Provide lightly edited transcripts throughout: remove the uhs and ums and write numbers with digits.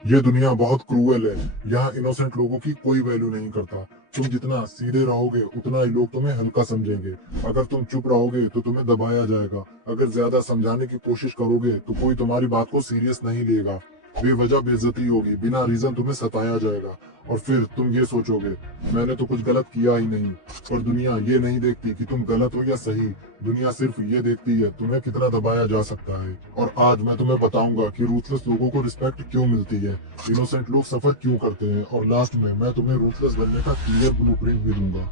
ये दुनिया बहुत क्रूएल है। यहाँ इनोसेंट लोगों की कोई वैल्यू नहीं करता। तुम जितना सीधे रहोगे उतना ही लोग तुम्हें हल्का समझेंगे। अगर तुम चुप रहोगे तो तुम्हें दबाया जाएगा। अगर ज्यादा समझाने की कोशिश करोगे तो कोई तुम्हारी बात को सीरियस नहीं लेगा। बेवजह बेइज्जती होगी, बिना रीजन तुम्हें सताया जाएगा। और फिर तुम ये सोचोगे, मैंने तो कुछ गलत किया ही नहीं। पर दुनिया ये नहीं देखती कि तुम गलत हो या सही। दुनिया सिर्फ ये देखती है तुम्हें कितना दबाया जा सकता है। और आज मैं तुम्हें बताऊंगा कि रूथलेस लोगों को रिस्पेक्ट क्यों मिलती है, इनोसेंट लोग सफर क्यों करते हैं, और लास्ट में मैं तुम्हें रूथलेस बनने का क्लियर ब्लूप्रिंट भी दूंगा।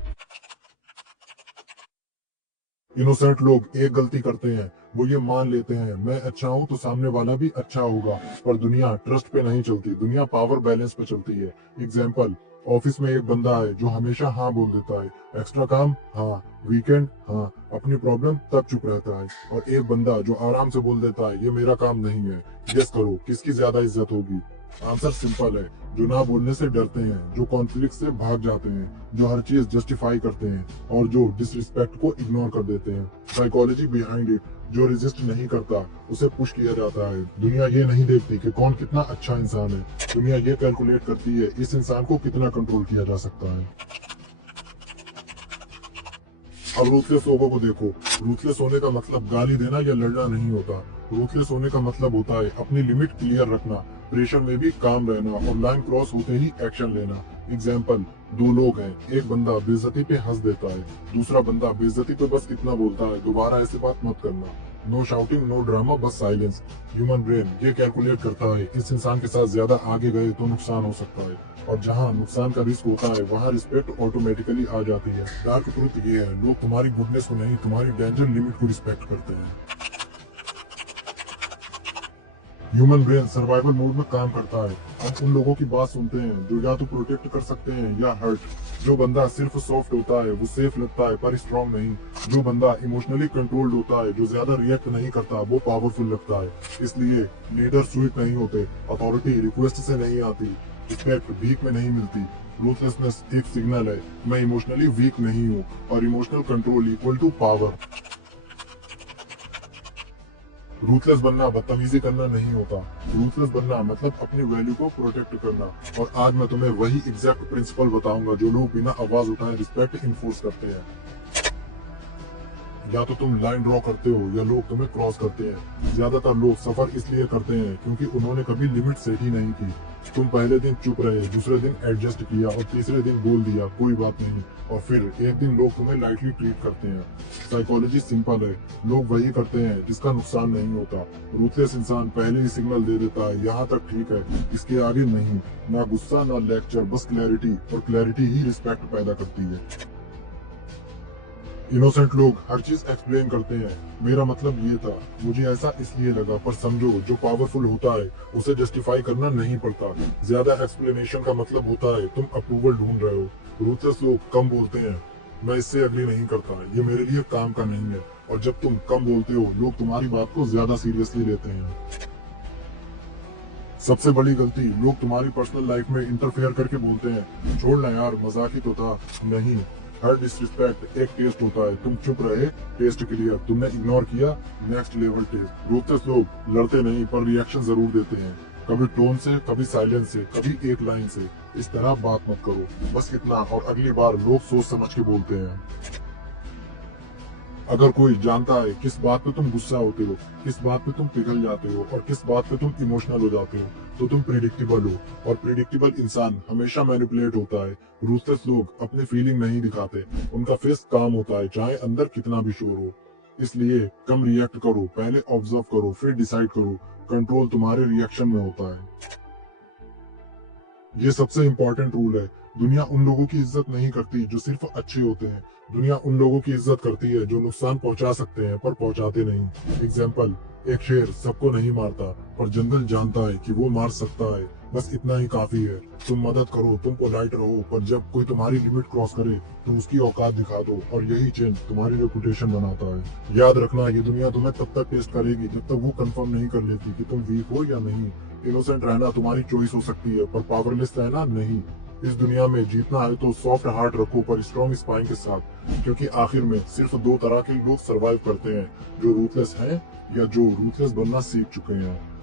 इनोसेंट लोग एक गलती करते हैं, वो ये मान लेते हैं मैं अच्छा हूं तो सामने वाला भी अच्छा होगा। पर दुनिया ट्रस्ट पे नहीं चलती, दुनिया पावर बैलेंस पे चलती है। एग्जाम्पल, ऑफिस में एक बंदा है जो हमेशा हाँ बोल देता है। एक्स्ट्रा काम हाँ, वीकेंड हाँ, अपनी प्रॉब्लम तब चुप रहता है। और एक बंदा जो आराम से बोल देता है ये मेरा काम नहीं है। गेस करो किसकी ज्यादा इज्जत होगी। आंसर सिंपल है, जो ना बोलने से डरते हैं, जो कॉन्फ्लिक्ट से भाग जाते हैं, जो हर चीज जस्टिफाई करते हैं, और जो डिसरिस्पेक्ट को इग्नोर कर देते हैं। साइकोलॉजी बिहाइंड इट, जो रेजिस्ट नहीं करता उसे पुश किया जाता है। दुनिया ये नहीं देखती कि कौन कितना अच्छा इंसान है, दुनिया ये कैलकुलेट करती है इस इंसान को कितना कंट्रोल किया जा सकता है। अब रूथलेस लोगों को देखो। रूथलेस होने का मतलब गाली देना या लड़ना नहीं होता। रूथलेस होने का मतलब होता है अपनी लिमिट क्लियर रखना, प्रेशर में भी काम रहना, और लाइन क्रॉस होते ही एक्शन लेना। एग्जाम्पल, दो लोग हैं, एक बंदा बेइज्जती पे हंस देता है, दूसरा बंदा बेइज्जती पे बस इतना बोलता है, दोबारा ऐसी बात मत करना। नो शाउटिंग, नो ड्रामा, बस साइलेंस। ह्यूमन ब्रेन ये कैलकुलेट करता है इस इंसान के साथ ज्यादा आगे गए तो नुकसान हो सकता है, और जहाँ नुकसान का रिस्क होता है वहाँ रिस्पेक्ट ऑटोमेटिकली आ जाती है। डार्क ट्रूथ ये है, लोग तुम्हारी गुडनेस को नहीं, तुम्हारी डेंजर लिमिट को रिस्पेक्ट करते हैं। ह्यूमन ब्रेन सर्वाइवल मोड में काम करता है। हम उन लोगों की बात सुनते हैं जो या तो प्रोटेक्ट कर सकते हैं या हर्ट। जो बंदा सिर्फ सॉफ्ट होता है वो सेफ लगता है पर स्ट्रांग नहीं। जो बंदा इमोशनली कंट्रोल्ड होता है, जो ज्यादा रिएक्ट नहीं करता, वो पावरफुल लगता है। इसलिए लीडर स्वीट नहीं होते, अथॉरिटी रिक्वेस्ट से नहीं आती, रिस्पेक्ट भीख में नहीं मिलती। रूथलेसनेस एक सिग्नल है, मैं इमोशनली वीक नहीं हूँ, और emotional control equal to power. Ruthless बनना बदतमीजी करना नहीं होता। रूथलेस बनना मतलब अपनी वैल्यू को प्रोटेक्ट करना। और आज मैं तुम्हें वही एग्जैक्ट प्रिंसिपल बताऊंगा जो लोग बिना आवाज उठाए रिस्पेक्ट इन्फोर्स करते हैं। या तो तुम लाइन ड्रॉ करते हो या लोग तुम्हें क्रॉस करते हैं। ज्यादातर लोग सफर इसलिए करते हैं क्योंकि उन्होंने कभी लिमिट सेट ही नहीं की। तुम पहले दिन चुप रहे, दूसरे दिन एडजस्ट किया, और तीसरे दिन बोल दिया कोई बात नहीं, और फिर एक दिन लोग तुम्हें लाइटली ट्रीट करते हैं। साइकोलॉजी सिंपल है, लोग वही करते हैं जिसका नुकसान नहीं होता। रूथलेस इंसान पहले ही सिग्नल दे देता है यहाँ तक ठीक है, इसके आगे नहीं। ना गुस्सा ना लेक्चर, बस क्लैरिटी, और क्लैरिटी ही रिस्पेक्ट पैदा करती है। इनोसेंट लोग हर चीज एक्सप्लेन करते हैं, मेरा मतलब ये था, मुझे ऐसा इसलिए लगा। पर समझो, जो पावरफुल होता है उसे जस्टिफाई करना नहीं पड़ता। ज्यादा एक्सप्लेनेशन का मतलब होता है तुम अप्रूवल ढूंढ रहे हो। रूथलेस लोग कम बोलते हैं, मैं इससे अग्री नहीं करता, ये मेरे लिए काम का नहीं है। और जब तुम कम बोलते हो लोग तुम्हारी बात को ज्यादा सीरियसली लेते हैं। सबसे बड़ी गलती, लोग तुम्हारी पर्सनल लाइफ में इंटरफेयर करके बोलते हैं छोड़ना यार मजाक ही तो था। नहीं, हर डिसरिस्पेक्ट एक टेस्ट होता है। तुम चुप रहे, टेस्ट क्लियर, तुमने इग्नोर किया, नेक्स्ट लेवल टेस्ट। रूथलेस लोग लड़ते नहीं पर रिएक्शन जरूर देते हैं, कभी टोन से, कभी साइलेंस से, कभी एक लाइन से। इस तरह बात मत करो, बस इतना, और अगली बार लोग सोच समझ के बोलते हैं। अगर कोई जानता है किस बात पे तुम गुस्सा होते हो, किस बात पे तुम पिघल जाते हो, और किस बात पे तुम इमोशनल हो जाते हो, तो तुम प्रिडिक्टेबल हो। और प्रिडिक्टेबल इंसान हमेशा मैनिपुलेट होता है। रूथलेस लोग अपनी फीलिंग नहीं दिखाते, उनका फेस काम होता है चाहे अंदर कितना भी शोर हो। इसलिए कम रिएक्ट करो, पहले ऑब्जर्व करो, फिर डिसाइड करो। कंट्रोल तुम्हारे रिएक्शन में होता है। ये सबसे इम्पोर्टेंट रूल है, दुनिया उन लोगों की इज्जत नहीं करती जो सिर्फ अच्छे होते हैं। दुनिया उन लोगों की इज्जत करती है जो नुकसान पहुंचा सकते हैं पर पहुंचाते नहीं। एग्जाम्पल, एक शेर सबको नहीं मारता, पर जंगल जानता है कि वो मार सकता है, बस इतना ही काफी है। तुम मदद करो, तुम पोलाइट रहो, पर जब कोई तुम्हारी लिमिट क्रॉस करे तो उसकी औकात दिखा दो, और यही चेंज तुम्हारी रेपुटेशन बनाता है। याद रखना, ये दुनिया तुम्हें तब तक टेस्ट करेगी जब तक वो कंफर्म नहीं कर लेती कि तुम वीक हो या नहीं। इनोसेंट रहना तुम्हारी चॉइस हो सकती है, पर पावरलेस रहना नहीं। इस दुनिया में जीतना है तो सॉफ्ट हार्ट रखो पर स्ट्रॉन्ग स्पाइन के साथ, क्योंकि आखिर में सिर्फ दो तरह के लोग सरवाइव करते हैं, जो रूथलेस हैं या जो रूथलेस बनना सीख चुके हैं।